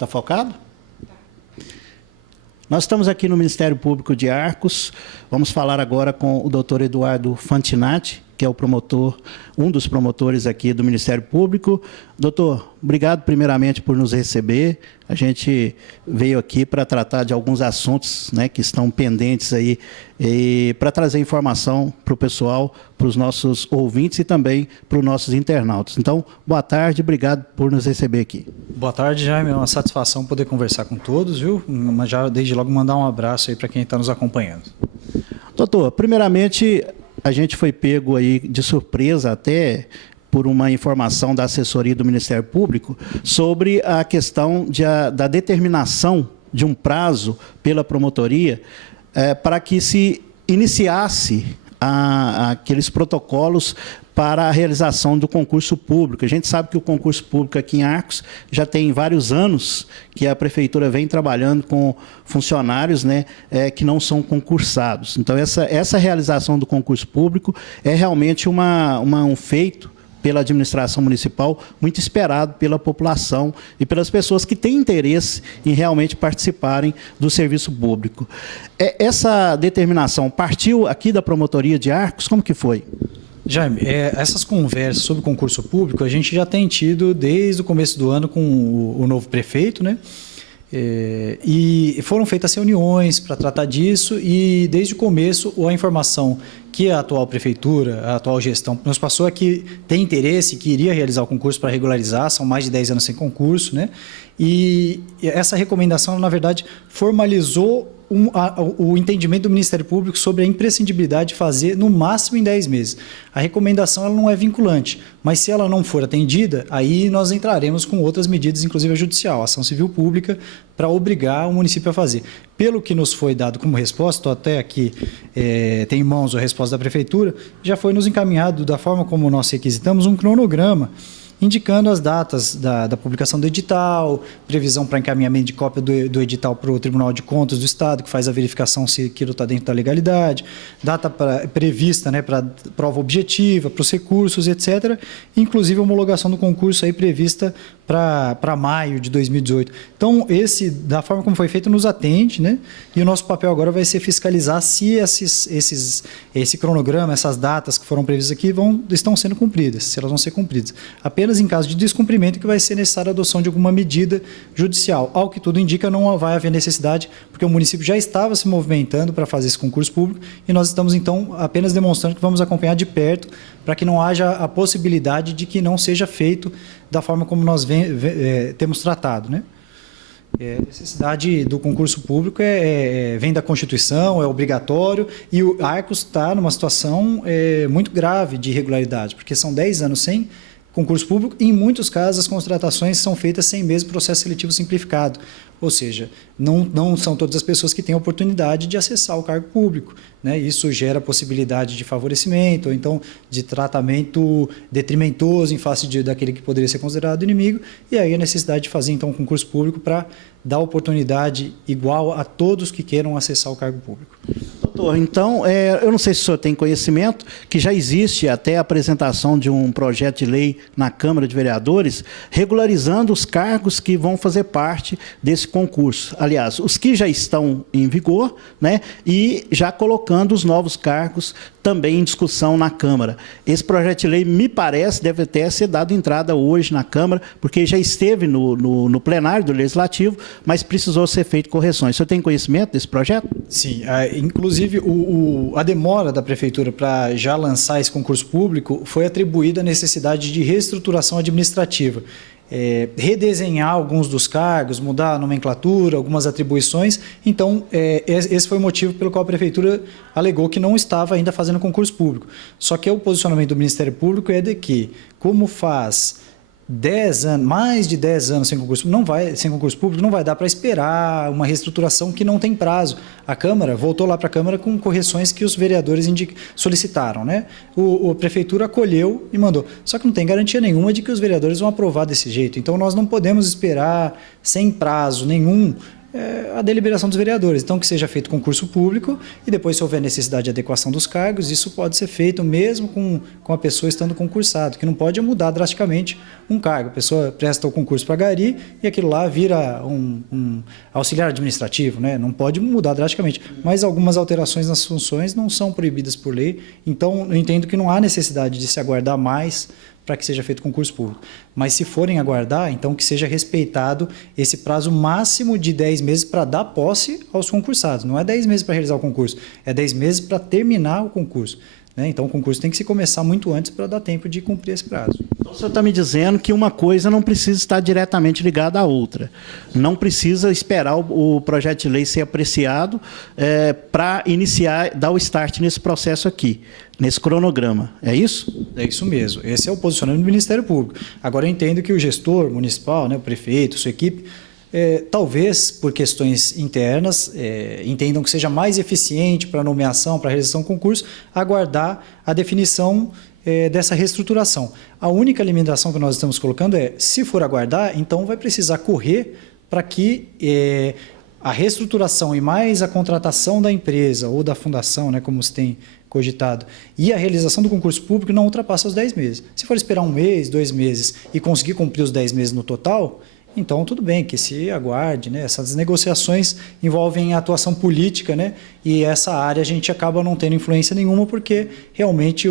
Está focado? Nós estamos aqui no Ministério Público de Arcos. Vamos falar agora com o doutor Eduardo Fantinatti, que é o promotor, um dos promotores aqui do Ministério Público. Doutor, obrigado primeiramente por nos receber. A gente veio aqui para tratar de alguns assuntos, né, que estão pendentes aí, e para trazer informação para o pessoal, para os nossos ouvintes e também para os nossos internautas. Então, boa tarde, obrigado por nos receber aqui. Boa tarde, Jaime. É uma satisfação poder conversar com todos, viu? Mas já desde logo mandar um abraço aí para quem está nos acompanhando. Doutor, primeiramente, a gente foi pego aí de surpresa até por uma informação da assessoria do Ministério Público sobre a questão da determinação de um prazo pela promotoria para que se iniciasse aqueles protocolos para a realização do concurso público. A gente sabe que o concurso público aqui em Arcos já tem vários anos que a Prefeitura vem trabalhando com funcionários, né, que não são concursados. Então, essa realização do concurso público é realmente um feito pela administração municipal, muito esperado pela população e pelas pessoas que têm interesse em realmente participarem do serviço público. Essa determinação partiu aqui da Promotoria de Arcos? Como que foi? Jaime, essas conversas sobre concurso público a gente já tem tido desde o começo do ano com o novo prefeito, né? E foram feitas reuniões para tratar disso e desde o começo a informação que a atual prefeitura, a atual gestão nos passou é que tem interesse, que iria realizar o concurso para regularizar, são mais de 10 anos sem concurso, né? E essa recomendação, na verdade, formalizou o entendimento do Ministério Público sobre a imprescindibilidade de fazer no máximo em 10 meses. A recomendação ela não é vinculante, mas se ela não for atendida, aí nós entraremos com outras medidas, inclusive a judicial, a ação civil pública, para obrigar o município a fazer. Pelo que nos foi dado como resposta, estou até aqui, tem em mãos a resposta da Prefeitura, já foi nos encaminhado, da forma como nós requisitamos, um cronograma indicando as datas da publicação do edital, previsão para encaminhamento de cópia do edital para o Tribunal de Contas do Estado, que faz a verificação se aquilo está dentro da legalidade, data prevista, né, para prova objetiva, para os recursos, etc. Inclusive a homologação do concurso aí prevista para maio de 2018. Então, da forma como foi feito, nos atende, né? E o nosso papel agora vai ser fiscalizar se esse cronograma, essas datas que foram previstas aqui estão sendo cumpridas, se elas vão ser cumpridas. Apenas em caso de descumprimento que vai ser necessária a adoção de alguma medida judicial. Ao que tudo indica, não vai haver necessidade, porque o município já estava se movimentando para fazer esse concurso público e nós estamos, então, apenas demonstrando que vamos acompanhar de perto para que não haja a possibilidade de que não seja feito da forma como nós temos tratado, né? A necessidade do concurso público vem da Constituição, é obrigatório, e o Arcos está numa situação muito grave de irregularidade, porque são 10 anos sem concurso público e, em muitos casos, as contratações são feitas sem mesmo processo seletivo simplificado. Ou seja, não são todas as pessoas que têm a oportunidade de acessar o cargo público, né? Isso gera possibilidade de favorecimento, ou então de tratamento detrimentoso em face daquele que poderia ser considerado inimigo, e aí a necessidade de fazer, então, um concurso público para dar oportunidade igual a todos que queiram acessar o cargo público. Doutor, então, eu não sei se o senhor tem conhecimento que já existe até a apresentação de um projeto de lei na Câmara de Vereadores regularizando os cargos que vão fazer parte desse concurso. Aliás, os que já estão em vigor, né, e já colocando os novos cargos também em discussão na Câmara. Esse projeto de lei, me parece, deve até ser dado entrada hoje na Câmara, porque já esteve no plenário do Legislativo, mas precisou ser feito correções. O senhor tem conhecimento desse projeto? Sim, inclusive a demora da Prefeitura para já lançar esse concurso público foi atribuída à necessidade de reestruturação administrativa. Redesenhar alguns dos cargos, mudar a nomenclatura, algumas atribuições. Então, esse foi o motivo pelo qual a Prefeitura alegou que não estava ainda fazendo concurso público. Só que o posicionamento do Ministério Público é de que, como faz 10 anos, mais de 10 anos sem concurso público, não vai dar para esperar uma reestruturação que não tem prazo. A Câmara voltou lá para a Câmara com correções que os vereadores solicitaram, né? A Prefeitura acolheu e mandou. Só que não tem garantia nenhuma de que os vereadores vão aprovar desse jeito. Então, nós não podemos esperar sem prazo nenhum a deliberação dos vereadores. Então, que seja feito concurso público e depois, se houver necessidade de adequação dos cargos, isso pode ser feito mesmo com a pessoa estando concursado, que não pode mudar drasticamente um cargo. A pessoa presta o concurso para gari e aquilo lá vira um auxiliar administrativo, né? Não pode mudar drasticamente, mas algumas alterações nas funções não são proibidas por lei, então eu entendo que não há necessidade de se aguardar mais para que seja feito concurso público. Mas se forem aguardar, então que seja respeitado esse prazo máximo de 10 meses para dar posse aos concursados. Não é 10 meses para realizar o concurso, é 10 meses para terminar o concurso. Então, o concurso tem que se começar muito antes para dar tempo de cumprir esse prazo. Então, o senhor está me dizendo que uma coisa não precisa estar diretamente ligada à outra. Não precisa esperar o projeto de lei ser apreciado para iniciar, dar o start nesse processo aqui, nesse cronograma. É isso? É isso mesmo. Esse é o posicionamento do Ministério Público. Agora, eu entendo que o gestor municipal, né, o prefeito, sua equipe, talvez por questões internas, entendam que seja mais eficiente para a nomeação, para a realização do concurso, aguardar a definição dessa reestruturação. A única limitação que nós estamos colocando se for aguardar, então vai precisar correr para que a reestruturação e mais a contratação da empresa ou da fundação, né, como se tem cogitado, e a realização do concurso público não ultrapassa os 10 meses. Se for esperar 1 mês, 2 meses e conseguir cumprir os 10 meses no total, então tudo bem, que se aguarde, né? Essas negociações envolvem a atuação política, né? E essa área a gente acaba não tendo influência nenhuma porque realmente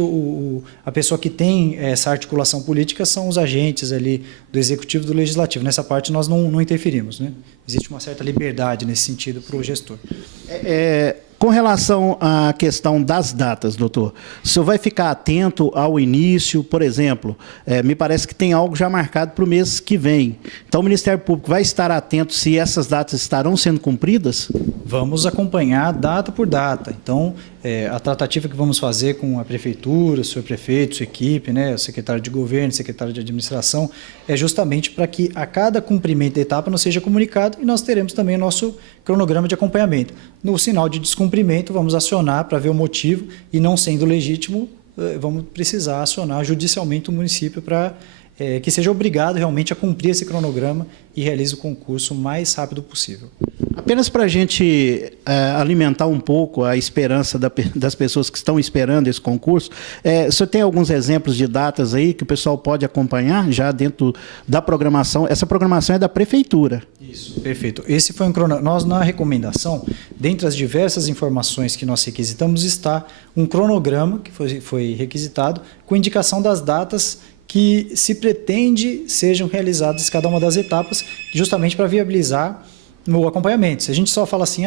a pessoa que tem essa articulação política são os agentes ali do Executivo e do Legislativo. Nessa parte nós não interferimos, né? Existe uma certa liberdade nesse sentido para o gestor. Com relação à questão das datas, doutor, o senhor vai ficar atento ao início, por exemplo, me parece que tem algo já marcado para o mês que vem. Então, o Ministério Público vai estar atento se essas datas estarão sendo cumpridas? Vamos acompanhar data por data. Então, a tratativa que vamos fazer com a Prefeitura, o senhor prefeito, sua equipe, né, o secretário de governo, secretário de administração, é justamente para que a cada cumprimento de etapa nos seja comunicado e nós teremos também o nosso cronograma de acompanhamento. No sinal de descumprimento, vamos acionar para ver o motivo e, não sendo legítimo, vamos precisar acionar judicialmente o município para que seja obrigado realmente a cumprir esse cronograma e realize o concurso o mais rápido possível. Apenas para a gente alimentar um pouco a esperança das pessoas que estão esperando esse concurso, o senhor tem alguns exemplos de datas aí que o pessoal pode acompanhar já dentro da programação? Essa programação é da Prefeitura. Isso, perfeito. Esse foi um cronograma. Nós, na recomendação, dentre as diversas informações que nós requisitamos, está um cronograma que foi requisitado com indicação das datas que se pretende sejam realizadas cada uma das etapas, justamente para viabilizar o acompanhamento. Se a gente só fala assim,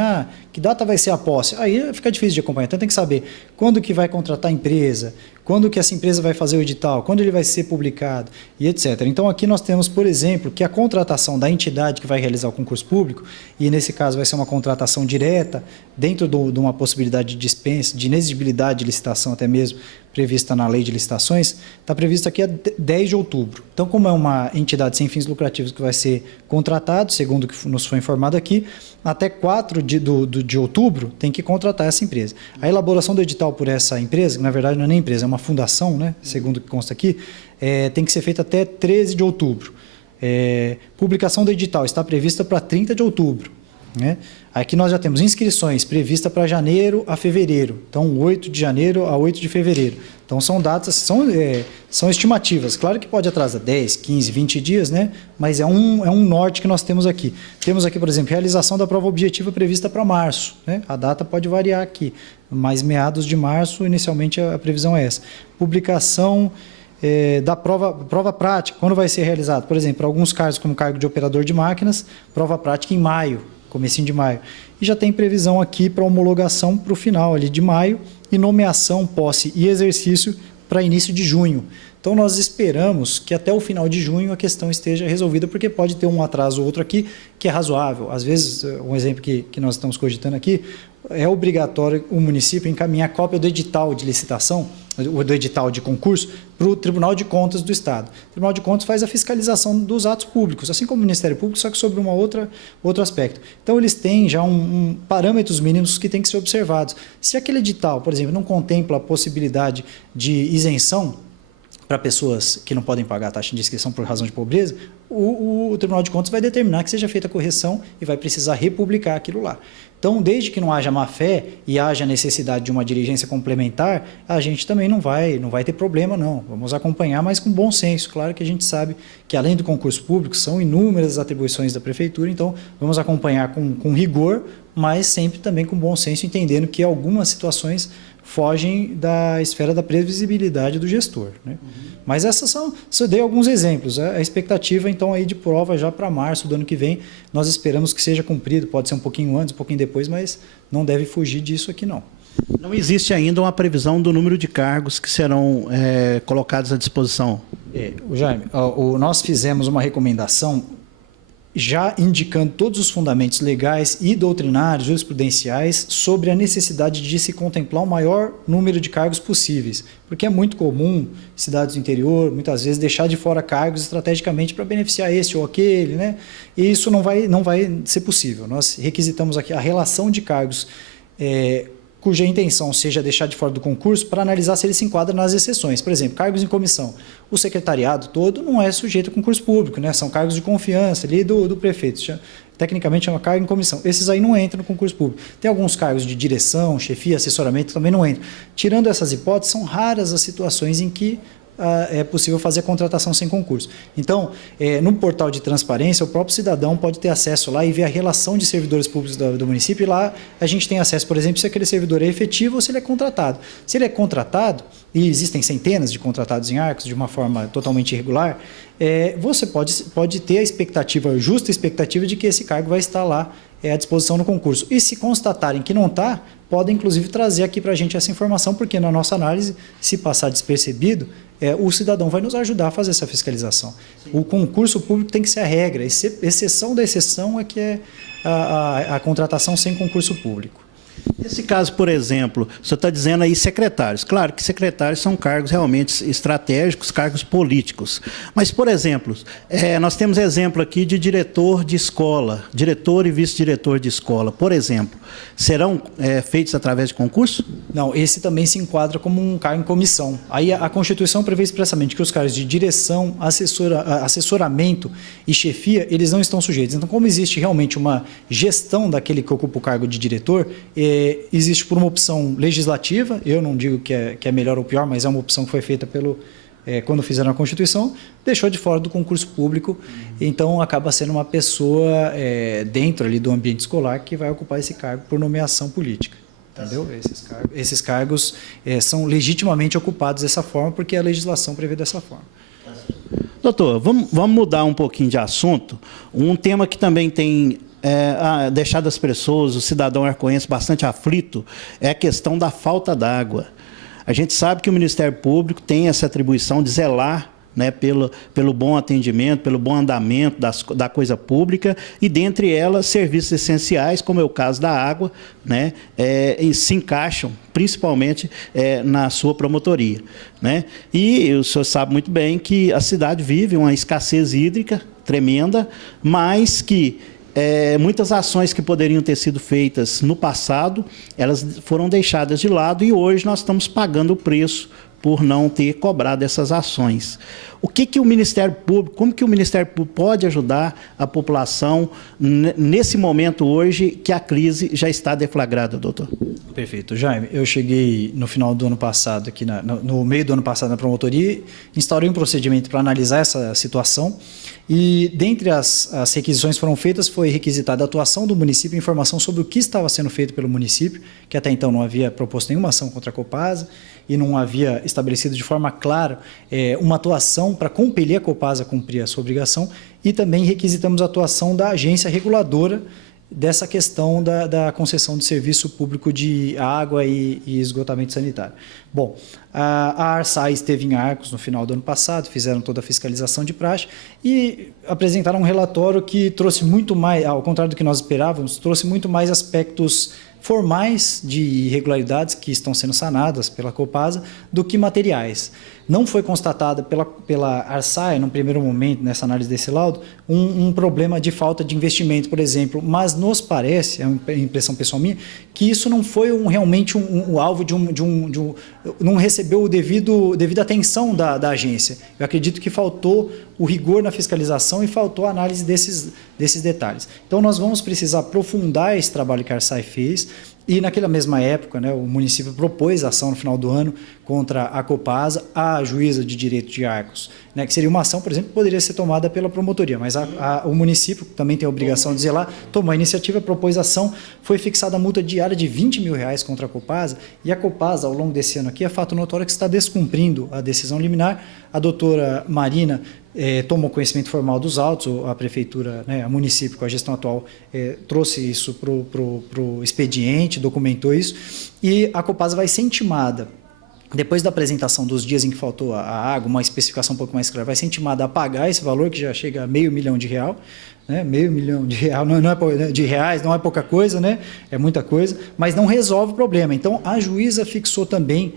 que data vai ser a posse? Aí fica difícil de acompanhar. Então tem que saber quando que vai contratar a empresa, quando que essa empresa vai fazer o edital, quando ele vai ser publicado e etc. Então aqui nós temos, por exemplo, que a contratação da entidade que vai realizar o concurso público, e nesse caso vai ser uma contratação direta, dentro de uma possibilidade de dispensa, de inexigibilidade de licitação até mesmo, prevista na lei de licitações, está previsto aqui a 10 de outubro. Então, como é uma entidade sem fins lucrativos que vai ser contratado, segundo o que nos foi informado aqui, até 4 de outubro tem que contratar essa empresa. A elaboração do edital por essa empresa, que na verdade não é nem empresa, é uma fundação, né, segundo o que consta aqui, tem que ser feita até 13 de outubro. Publicação do edital está prevista para 30 de outubro. Né? Aqui nós já temos inscrições previstas para janeiro a fevereiro, então 8 de janeiro a 8 de fevereiro. Então são datas, são estimativas, claro que pode atrasar 10, 15, 20 dias, né? Mas é um norte que nós temos aqui. Temos aqui, por exemplo, realização da prova objetiva prevista para março, né? A data pode variar aqui, mas meados de março, inicialmente a previsão é essa. Publicação da prova prática, quando vai ser realizado? Por exemplo, para alguns cargos, como cargo de operador de máquinas, prova prática em maio, comecinho de maio. E já tem previsão aqui para homologação para o final ali de maio e nomeação, posse e exercício para início de junho. Então, nós esperamos que até o final de junho a questão esteja resolvida, porque pode ter um atraso ou outro aqui que é razoável. Às vezes, um exemplo que nós estamos cogitando aqui, é obrigatório o município encaminhar cópia do edital de licitação, do edital de concurso, para o Tribunal de Contas do Estado. O Tribunal de Contas faz a fiscalização dos atos públicos, assim como o Ministério Público, só que sobre outro aspecto. Então, eles têm já parâmetros mínimos que têm que ser observados. Se aquele edital, por exemplo, não contempla a possibilidade de isenção para pessoas que não podem pagar a taxa de inscrição por razão de pobreza, o Tribunal de Contas vai determinar que seja feita a correção e vai precisar republicar aquilo lá. Então, desde que não haja má-fé e haja necessidade de uma diligência complementar, a gente também não vai ter problema, não. Vamos acompanhar, mas com bom senso. Claro que a gente sabe que, além do concurso público, são inúmeras as atribuições da Prefeitura, então vamos acompanhar com rigor, mas sempre também com bom senso, entendendo que algumas situações fogem da esfera da previsibilidade do gestor, né? Mas eu dei alguns exemplos. A expectativa, então, aí de prova já para março do ano que vem, nós esperamos que seja cumprido, pode ser um pouquinho antes, um pouquinho depois, mas não deve fugir disso aqui, não. Não existe ainda uma previsão do número de cargos que serão colocados à disposição? Jaime, nós fizemos uma recomendação já indicando todos os fundamentos legais e doutrinários, jurisprudenciais, sobre a necessidade de se contemplar o maior número de cargos possíveis, porque é muito comum, cidades do interior, muitas vezes, deixar de fora cargos estrategicamente para beneficiar esse ou aquele, né? E isso não vai ser possível. Nós requisitamos aqui a relação de cargos cuja intenção seja deixar de fora do concurso para analisar se ele se enquadra nas exceções. Por exemplo, cargos em comissão. O secretariado todo não é sujeito a concurso público, né? São cargos de confiança ali do prefeito. Tecnicamente chama cargo em comissão. Esses aí não entram no concurso público. Tem alguns cargos de direção, chefia, assessoramento também não entram. Tirando essas hipóteses, são raras as situações em que é possível fazer a contratação sem concurso. Então, no portal de transparência, o próprio cidadão pode ter acesso lá e ver a relação de servidores públicos do município, e lá a gente tem acesso, por exemplo, se aquele servidor é efetivo ou se ele é contratado. Se ele é contratado, e existem centenas de contratados em Arcos de uma forma totalmente irregular, você pode ter a expectativa, justa expectativa de que esse cargo vai estar lá à disposição no concurso. E se constatarem que não está, podem inclusive trazer aqui para a gente essa informação, porque na nossa análise, se passar despercebido, o cidadão vai nos ajudar a fazer essa fiscalização. Sim. O concurso público tem que ser a regra, exceção da exceção é que é a contratação sem concurso público. Nesse caso, por exemplo, o senhor está dizendo aí secretários. Claro que secretários são cargos realmente estratégicos, cargos políticos. Mas, por exemplo, nós temos exemplo aqui de diretor de escola, diretor e vice-diretor de escola, por exemplo. Serão feitos através de concurso? Não, esse também se enquadra como um cargo em comissão. Aí a Constituição prevê expressamente que os cargos de direção, assessoramento e chefia, eles não estão sujeitos. Então, como existe realmente uma gestão daquele que ocupa o cargo de diretor, existe por uma opção legislativa, eu não digo que é melhor ou pior, mas é uma opção que foi feita quando fizeram a Constituição, deixou de fora do concurso público, então acaba sendo uma pessoa dentro ali do ambiente escolar que vai ocupar esse cargo por nomeação política. Entendeu? Esses cargos são legitimamente ocupados dessa forma, porque a legislação prevê dessa forma. Doutor, vamos mudar um pouquinho de assunto. Um tema que também tem deixado as pessoas, o cidadão arcoense, bastante aflito, é a questão da falta d'água. A gente sabe que o Ministério Público tem essa atribuição de zelar, né, pelo bom atendimento, pelo bom andamento da coisa pública, e dentre elas serviços essenciais, como é o caso da água, né, e se encaixam principalmente na sua promotoria, né? E o senhor sabe muito bem que a cidade vive uma escassez hídrica tremenda, mas que muitas ações que poderiam ter sido feitas no passado, elas foram deixadas de lado e hoje nós estamos pagando o preço por não ter cobrado essas ações. O que o Ministério Público, como que o Ministério Público pode ajudar a população nesse momento hoje que a crise já está deflagrada, doutor? Perfeito. Jaime, eu cheguei no final do ano passado, aqui no meio do ano passado na promotoria, instaurei um procedimento para analisar essa situação e, dentre as requisições que foram feitas, foi requisitada a atuação do município, informação sobre o que estava sendo feito pelo município, que até então não havia proposto nenhuma ação contra a Copasa e não havia estabelecido de forma clara uma atuação para compelir a Copasa a cumprir a sua obrigação, e também requisitamos a atuação da agência reguladora dessa questão da concessão de serviço público de água e esgotamento sanitário. Bom, a ARSAI esteve em Arcos no final do ano passado, fizeram toda a fiscalização de praxe e apresentaram um relatório que trouxe muito mais, ao contrário do que nós esperávamos, trouxe muito mais aspectos formais de irregularidades que estão sendo sanadas pela Copasa do que materiais. Não foi constatada pela Arsae, no primeiro momento, nessa análise desse laudo, um problema de falta de investimento, por exemplo, mas nos parece, é uma impressão pessoal minha, que isso não foi realmente um alvo não recebeu devida atenção da agência. Eu acredito que faltou o rigor na fiscalização e faltou a análise desses detalhes. Então, nós vamos precisar aprofundar esse trabalho que a Arsae fez. E naquela mesma época, né, o município propôs a ação no final do ano contra a Copasa, a juíza de direito de Arcos, né, que seria uma ação, por exemplo, que poderia ser tomada pela promotoria, mas o município também tem a obrigação de zelar, tomou a iniciativa, propôs a ação, foi fixada a multa diária de R$20 mil contra a Copasa, e a Copasa, ao longo desse ano aqui, é fato notório que está descumprindo a decisão liminar. A doutora Marina tomou conhecimento formal dos autos, a prefeitura, né, a município, com a gestão atual, trouxe isso para o expediente, documentou isso, e a Copasa vai ser intimada, depois da apresentação dos dias em que faltou a água, uma especificação um pouco mais clara, vai ser intimada a pagar esse valor, que já chega a R$500 mil, né? R$500 mil de reais, não é pouca coisa, né? É muita coisa, mas não resolve o problema. Então, a juíza fixou também,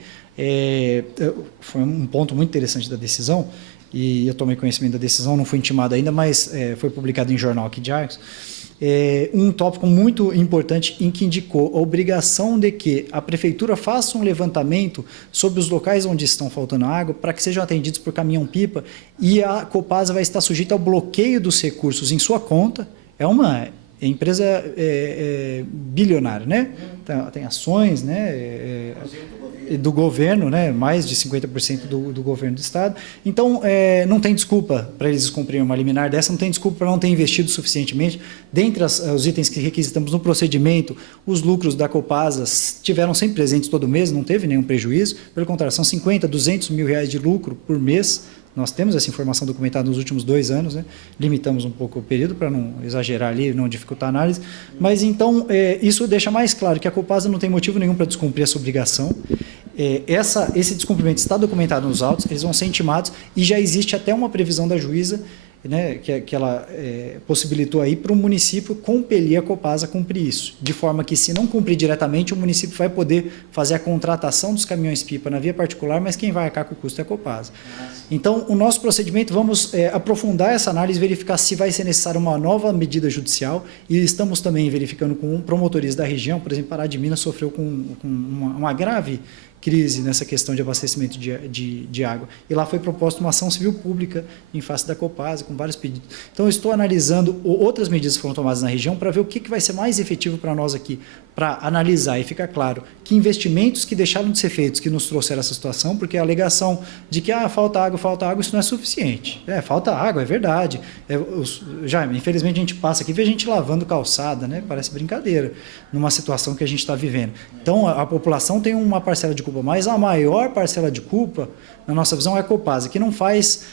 foi um ponto muito interessante da decisão, e eu tomei conhecimento da decisão, não fui intimado ainda, mas foi publicado em jornal aqui de Arcos, um tópico muito importante em que indicou a obrigação de que a prefeitura faça um levantamento sobre os locais onde estão faltando água para que sejam atendidos por caminhão-pipa, e a Copasa vai estar sujeita ao bloqueio dos recursos em sua conta. É uma empresa bilionária, né? Tem ações, né? Do governo, né? Mais de 50% do governo do estado. Então, não tem desculpa para eles cumprirem uma liminar dessa, não tem desculpa para não ter investido suficientemente. Dentre os itens que requisitamos no procedimento, os lucros da Copasa tiveram sempre presentes todo mês, não teve nenhum prejuízo, pelo contrário, são 50, 200 mil reais de lucro por mês. Nós temos essa informação documentada nos últimos 2 anos, né? Limitamos um pouco o período para não exagerar ali, não dificultar a análise, mas então isso deixa mais claro que a Copasa não tem motivo nenhum para descumprir essa obrigação. Esse descumprimento está documentado nos autos, eles vão ser intimados, e já existe até uma previsão da juíza, né, que ela possibilitou aí para o município compelir a Copasa a cumprir isso, de forma que, se não cumprir diretamente, o município vai poder fazer a contratação dos caminhões-pipa na via particular, mas quem vai arcar com o custo é a Copasa. Então, o nosso procedimento, vamos aprofundar essa análise, verificar se vai ser necessária uma nova medida judicial, e estamos também verificando com promotorias da região. Por exemplo, Pará de Minas sofreu com uma grave crise nessa questão de abastecimento de água. E lá foi proposta uma ação civil pública em face da Copasa, com vários pedidos. Então, eu estou analisando outras medidas que foram tomadas na região para ver o que vai ser mais efetivo para nós aqui, para analisar e ficar claro que investimentos que deixaram de ser feitos, que nos trouxeram essa situação, porque a alegação de que falta água, isso não é suficiente. Falta água, é verdade. Infelizmente, a gente passa aqui e vê a gente lavando calçada, né? Parece brincadeira, numa situação que a gente está vivendo. Então, a população tem uma parcela de culpa, mas a maior parcela de culpa, na nossa visão, é a Copasa, que não faz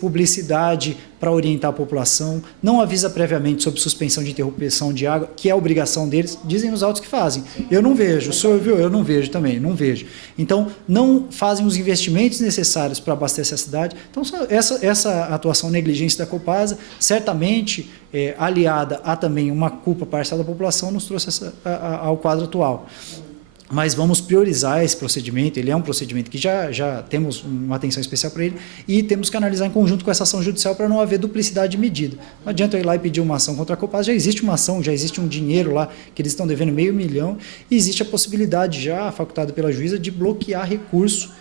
publicidade para orientar a população, não avisa previamente sobre suspensão de interrupção de água, que é a obrigação deles, dizem os autos que fazem. Eu não vejo, o senhor viu? Eu não vejo também, não vejo. Então, não fazem os investimentos necessários para abastecer a cidade. Então, essa atuação negligência da Copasa, certamente, aliada a também uma culpa parcial da população, nos trouxe ao quadro atual. Mas vamos priorizar esse procedimento, ele é um procedimento que já temos uma atenção especial para ele, e temos que analisar em conjunto com essa ação judicial para não haver duplicidade de medida. Não adianta eu ir lá e pedir uma ação contra a Copasa, já existe uma ação, já existe um dinheiro lá que eles estão devendo R$500 mil, e existe a possibilidade já facultada pela juíza de bloquear recurso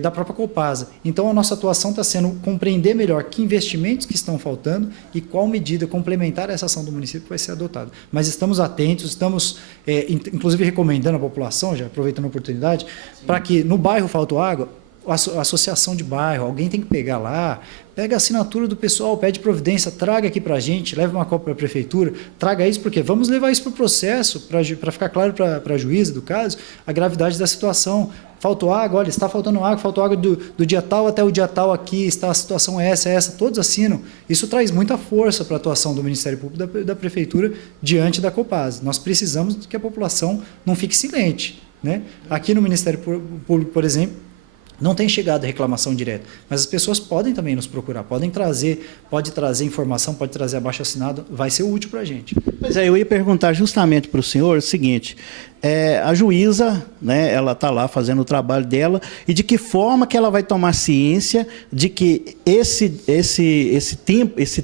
da própria Copasa. Então, a nossa atuação está sendo compreender melhor que investimentos que estão faltando e qual medida complementar a essa ação do município vai ser adotada. Mas estamos atentos, estamos, inclusive, recomendando à população, já aproveitando a oportunidade, para que no bairro faltou água, a associação de bairro, alguém tem que pegar lá, pega a assinatura do pessoal, pede providência, traga aqui para a gente, leva uma cópia para a prefeitura, traga isso, porque vamos levar isso para o processo, para ficar claro para a juíza do caso, a gravidade da situação. Faltou água, olha, está faltando água, faltou água do dia tal até o dia tal aqui, está a situação é essa, todos assinam. Isso traz muita força para a atuação do Ministério Público da Prefeitura diante da Copasa. Nós precisamos que a população não fique silente, né? Aqui no Ministério Público, por exemplo, Não tem chegado a reclamação direta, mas as pessoas podem também nos procurar, pode trazer informação, pode trazer abaixo-assinado, vai ser útil para a gente. Pois é, eu ia perguntar justamente para o senhor o seguinte, a juíza, né, ela está lá fazendo o trabalho dela, e de que forma que ela vai tomar ciência de que esse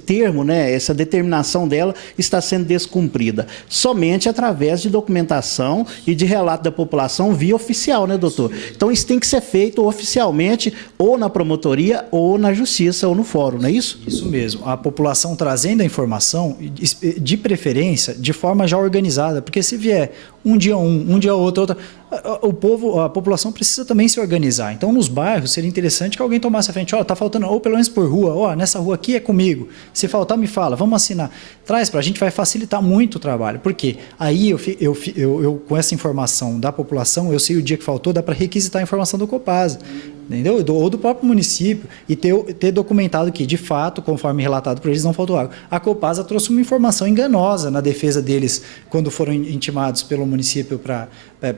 termo, né, essa determinação dela está sendo descumprida? Somente através de documentação e de relato da população via oficial, né, doutor? Então isso tem que ser feito oficialmente, ou na promotoria, ou na justiça, ou no fórum, não é isso? Isso mesmo. A população trazendo a informação, de preferência, de forma já organizada, porque se vier um dia um dia outro, a população precisa também se organizar. Então, nos bairros, seria interessante que alguém tomasse a frente, está faltando, ou pelo menos por rua, nessa rua aqui é comigo, se faltar me fala, vamos assinar. Traz para a gente, vai facilitar muito o trabalho, porque aí eu com essa informação da população, eu sei o dia que faltou, dá para requisitar a informação do Copasa, entendeu? Ou do próprio município, e ter documentado que, de fato, conforme relatado por eles, não faltou água. A Copasa trouxe uma informação enganosa na defesa deles, quando foram intimados pelo município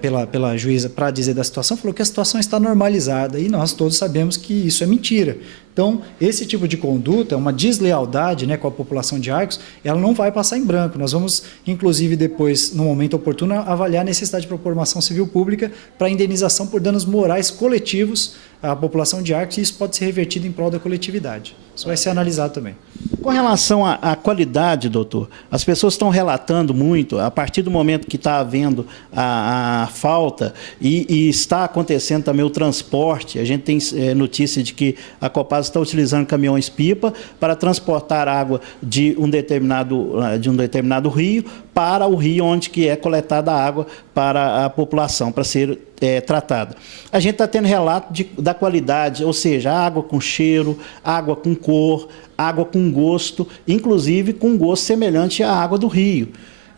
pela juíza para dizer da situação, falou que a situação está normalizada, e nós todos sabemos que isso é mentira. Então, esse tipo de conduta, uma deslealdade, né, com a população de Arcos, ela não vai passar em branco. Nós vamos, inclusive, depois, no momento oportuno, avaliar a necessidade de propor uma ação civil pública para indenização por danos morais coletivos à população de Arcos, e isso pode ser revertido em prol da coletividade. Isso vai ser analisado também. Com relação à qualidade, doutor, as pessoas estão relatando muito, a partir do momento que está havendo a falta e está acontecendo também o transporte, a gente tem notícia de que a Copasa está utilizando caminhões-pipa para transportar água de um determinado rio para o rio onde que é coletada a água para a população, para ser tratada. A gente está tendo relato da qualidade, ou seja, água com cheiro, água com cor, água com gosto, inclusive com gosto semelhante à água do rio.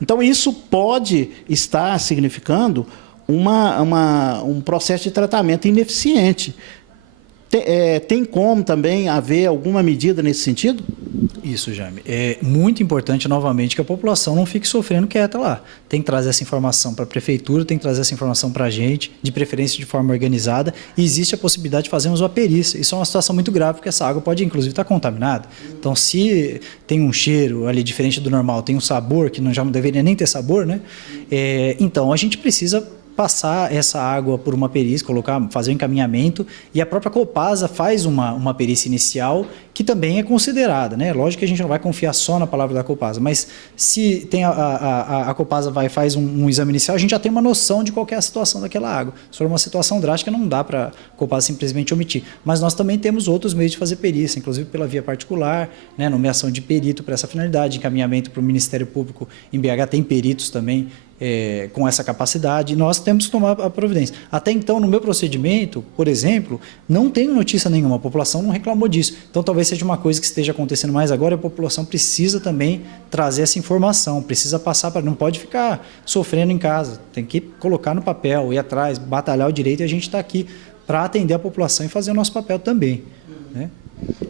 Então, isso pode estar significando um processo de tratamento ineficiente. Tem como também haver alguma medida nesse sentido? Isso, Jaime. É muito importante, novamente, que a população não fique sofrendo quieta lá. Tem que trazer essa informação para a prefeitura, tem que trazer essa informação para a gente, de preferência de forma organizada, e existe a possibilidade de fazermos uma perícia. Isso é uma situação muito grave, porque essa água pode, inclusive, estar contaminada. Então, se tem um cheiro ali diferente do normal, tem um sabor, que já não deveria nem ter sabor, né? Então, a gente precisa passar essa água por uma perícia, fazer um encaminhamento, e a própria Copasa faz uma perícia inicial que também é considerada, né? Lógico que a gente não vai confiar só na palavra da Copasa, mas se tem a Copasa faz um exame inicial, a gente já tem uma noção de qual é a situação daquela água. Se for uma situação drástica, não dá para a Copasa simplesmente omitir. Mas nós também temos outros meios de fazer perícia, inclusive pela via particular, né? Nomeação de perito para essa finalidade, encaminhamento para o Ministério Público em BH, tem peritos também com essa capacidade, nós temos que tomar a providência. Até então, no meu procedimento, por exemplo, não tenho notícia nenhuma, a população não reclamou disso. Então, talvez seja uma coisa que esteja acontecendo mais agora, a população precisa também trazer essa informação, precisa passar não pode ficar sofrendo em casa, tem que colocar no papel, ir atrás, batalhar o direito, e a gente está aqui para atender a população e fazer o nosso papel também, né?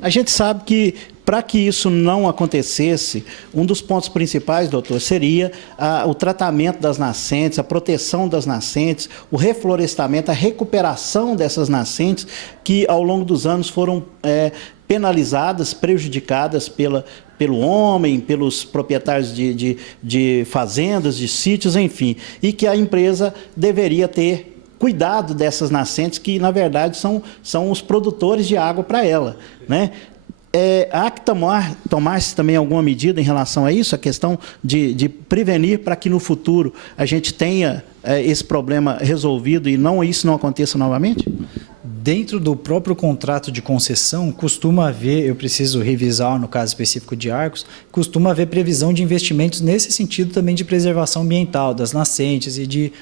A gente sabe que, para que isso não acontecesse, um dos pontos principais, doutor, seria o tratamento das nascentes, a proteção das nascentes, o reflorestamento, a recuperação dessas nascentes que, ao longo dos anos, foram penalizadas, prejudicadas pelo homem, pelos proprietários de fazendas, de sítios, enfim, e que a empresa deveria ter cuidado dessas nascentes que, na verdade, são os produtores de água para ela, né? Há que tomar-se também alguma medida em relação a isso, a questão de prevenir para que no futuro a gente tenha esse problema resolvido e isso não aconteça novamente? Dentro do próprio contrato de concessão, costuma haver, eu preciso revisar no caso específico de Arcos, costuma haver previsão de investimentos nesse sentido também de preservação ambiental, das nascentes e de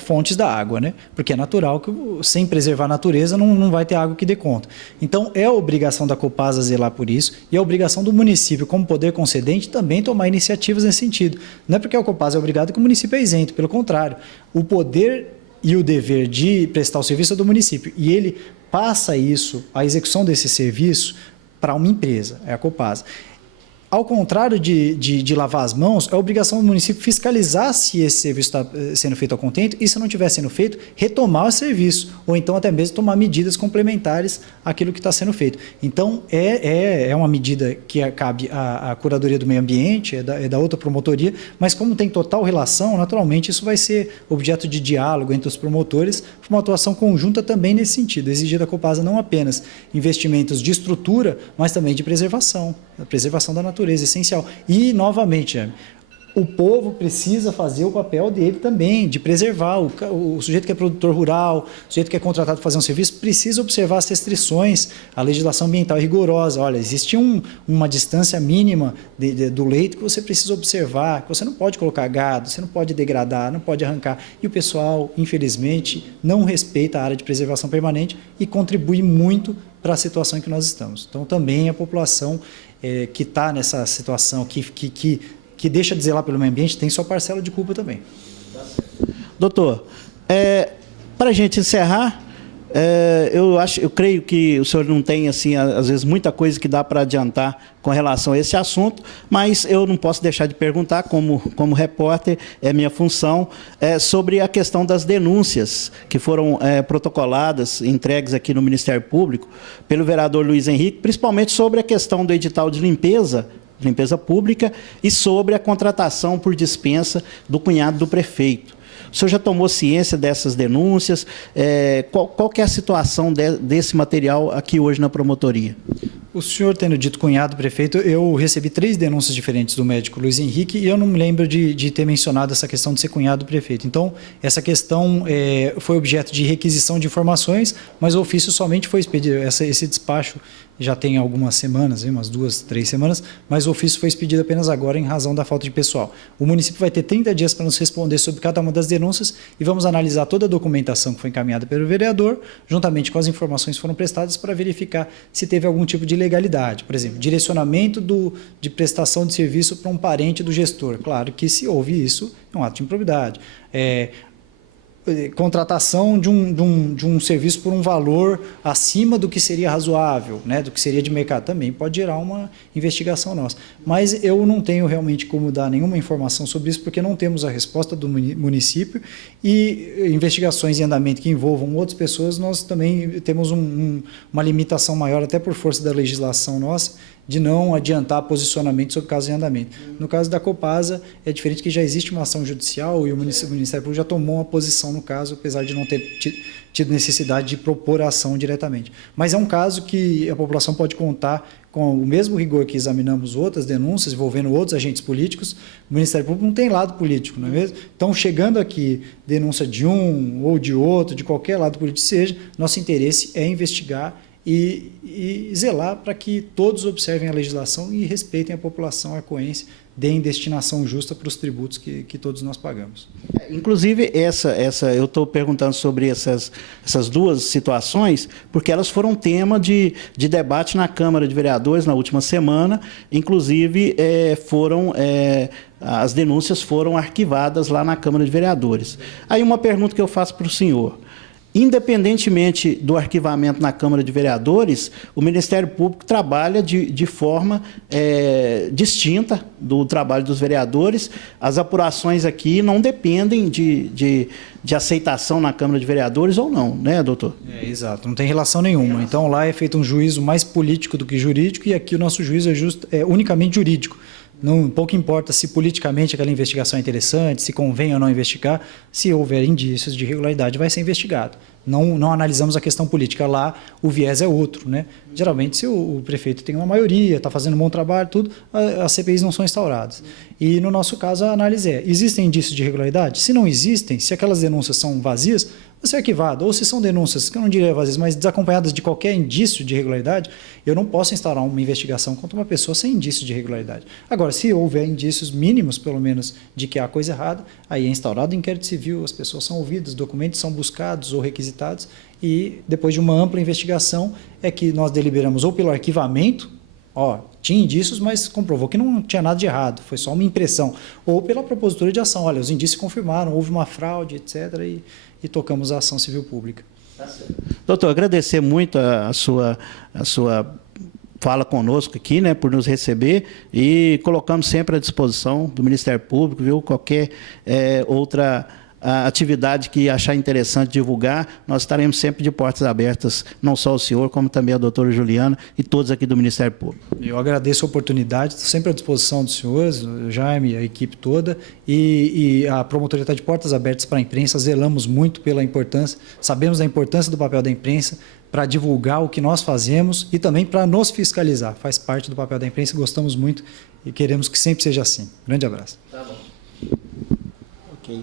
fontes da água, né? Porque é natural que sem preservar a natureza não vai ter água que dê conta. Então, é a obrigação da Copasa zelar por isso e a obrigação do município, como poder concedente, também tomar iniciativas nesse sentido. Não é porque a Copasa é obrigada que o município é isento, pelo contrário, o poder e o dever de prestar o serviço é do município, e ele passa a execução desse serviço para uma empresa, é a Copasa. ao contrário de lavar as mãos, é obrigação do município fiscalizar se esse serviço está sendo feito ao contento e, se não estiver sendo feito, retomar o serviço, ou então até mesmo tomar medidas complementares àquilo que está sendo feito. Então, é uma medida que cabe à Curadoria do Meio Ambiente, é da outra promotoria, mas como tem total relação, naturalmente isso vai ser objeto de diálogo entre os promotores, uma atuação conjunta também nesse sentido, exigir da Copasa não apenas investimentos de estrutura, mas também de preservação, a preservação da natureza, essencial. E, novamente, o povo precisa fazer o papel dele também, de preservar. O sujeito que é produtor rural, o sujeito que é contratado para fazer um serviço, precisa observar as restrições. A legislação ambiental é rigorosa. Olha, existe uma distância mínima do leito que você precisa observar, que você não pode colocar gado, você não pode degradar, não pode arrancar. E o pessoal, infelizmente, não respeita a área de preservação permanente e contribui muito para a situação em que nós estamos. Então, também a população que está nessa situação, que deixa de zelar pelo meio ambiente, tem sua parcela de culpa também. Doutor, para a gente encerrar, eu creio que o senhor não tem, assim, às vezes, muita coisa que dá para adiantar com relação a esse assunto, mas eu não posso deixar de perguntar, como repórter, é minha função, sobre a questão das denúncias que foram protocoladas, entregues aqui no Ministério Público, pelo vereador Luiz Henrique, principalmente sobre a questão do edital de limpeza pública e sobre a contratação por dispensa do cunhado do prefeito. O senhor já tomou ciência dessas denúncias? Qual que é a situação desse material aqui hoje na promotoria? O senhor tendo dito cunhado do prefeito, eu recebi 3 denúncias diferentes do médico Luiz Henrique e eu não me lembro de ter mencionado essa questão de ser cunhado do prefeito. Então, essa questão foi objeto de requisição de informações, mas o ofício somente foi expedido. Esse despacho já tem algumas semanas, umas 2, 3 semanas, mas o ofício foi expedido apenas agora em razão da falta de pessoal. O município vai ter 30 dias para nos responder sobre cada uma das denúncias e vamos analisar toda a documentação que foi encaminhada pelo vereador, juntamente com as informações que foram prestadas, para verificar se teve algum tipo de ilegalidade. Por exemplo, direcionamento de prestação de serviço para um parente do gestor. Claro que, se houve isso, é um ato de improbidade. Contratação de um serviço por um valor acima do que seria razoável, né, do que seria de mercado, também pode gerar uma investigação nossa. Mas eu não tenho realmente como dar nenhuma informação sobre isso, porque não temos a resposta do município e investigações em andamento que envolvam outras pessoas, nós também temos uma limitação maior, até por força da legislação nossa, de não adiantar posicionamento sobre casos em andamento. No caso da Copasa, é diferente, que já existe uma ação judicial e o Ministério Público já tomou uma posição no caso, apesar de não ter tido necessidade de propor a ação diretamente. Mas é um caso que a população pode contar com o mesmo rigor que examinamos outras denúncias envolvendo outros agentes políticos. O Ministério Público não tem lado político, não é mesmo? Então, chegando aqui denúncia de um ou de outro, de qualquer lado político seja, nosso interesse é investigar e zelar para que todos observem a legislação e respeitem a população arcoense, deem destinação justa para os tributos que todos nós pagamos. Inclusive, eu estou perguntando sobre essas 2 situações, porque elas foram tema de debate na Câmara de Vereadores na última semana, inclusive as denúncias foram arquivadas lá na Câmara de Vereadores. Aí uma pergunta que eu faço para o senhor: independentemente do arquivamento na Câmara de Vereadores, o Ministério Público trabalha de forma distinta do trabalho dos vereadores. As apurações aqui não dependem de aceitação na Câmara de Vereadores ou não, né, doutor? Exato, não tem relação nenhuma. Então, lá é feito um juízo mais político do que jurídico, e aqui o nosso juízo é unicamente jurídico. Pouco importa se politicamente aquela investigação é interessante, se convém ou não investigar, se houver indícios de irregularidade, vai ser investigado. Não analisamos a questão política. Lá o viés é outro, né? Geralmente, se o prefeito tem uma maioria, está fazendo um bom trabalho, tudo, as CPIs não são instauradas. E no nosso caso a análise existem indícios de irregularidade? Se não existem, se aquelas denúncias são vazias, vai ser arquivado. Ou se são denúncias, que eu não diria vazias, mas desacompanhadas de qualquer indício de irregularidade, eu não posso instaurar uma investigação contra uma pessoa sem indício de irregularidade. Agora, se houver indícios mínimos, pelo menos, de que há coisa errada, aí é instaurado o inquérito civil, as pessoas são ouvidas, documentos são buscados ou requisitados, e depois de uma ampla investigação é que nós deliberamos ou pelo arquivamento, tinha indícios, mas comprovou que não tinha nada de errado, foi só uma impressão, ou pela propositura de ação, olha, os indícios confirmaram, houve uma fraude, etc., e tocamos a ação civil pública. Doutor, agradecer muito a sua fala conosco aqui, né, por nos receber, e colocamos sempre à disposição do Ministério Público, viu, qualquer outra atividade que achar interessante divulgar, nós estaremos sempre de portas abertas, não só o senhor, como também a doutora Juliana e todos aqui do Ministério Público. Eu agradeço a oportunidade, estou sempre à disposição dos senhores, o Jaime, a equipe toda, e a promotoria está de portas abertas para a imprensa, zelamos muito pela importância, sabemos da importância do papel da imprensa para divulgar o que nós fazemos e também para nos fiscalizar, faz parte do papel da imprensa, gostamos muito e queremos que sempre seja assim. Grande abraço. Tá bom. Ok.